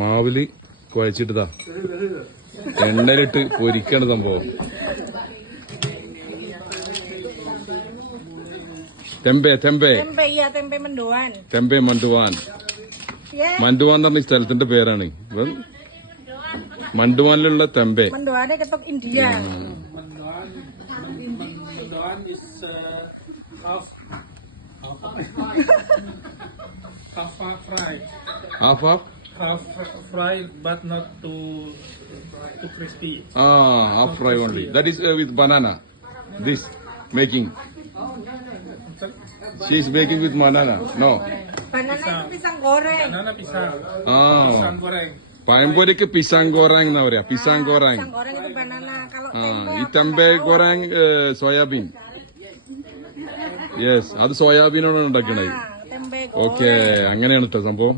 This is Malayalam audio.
മാവില് കുഴച്ചിട്ടതാ എണ്ണയിലിട്ട് പൊരിക്കാണ് സംഭവം. തെമ്പെ മണ്ടുവാൻ മണ്ടുവാൻ എന്ന് പറഞ്ഞ സ്ഥലത്തിന്റെ പേരാണ്. മണ്ടുവാനിലുള്ള തെമ്പെ. Half fried, but not too crispy. Half fry only. That is with banana. This making. She is making with banana. No. Banana itu pisang goreng. Banana pisang. Pisang goreng. പഴംപൊരിക്ക് പിസാങ് ഗോറാങ് എന്നാ പറയാ. പിസാങ് ഗോറാങ്. Pisang goreng itu banana. Kalau ഈ തെമ്പെ ഗോറാങ് സോയാബീൻ. യെസ്, അത് സോയാബീനോടാണ് ഉണ്ടാക്കണത്. ഓക്കെ, അങ്ങനെയാണ് കേട്ടോ സംഭവം.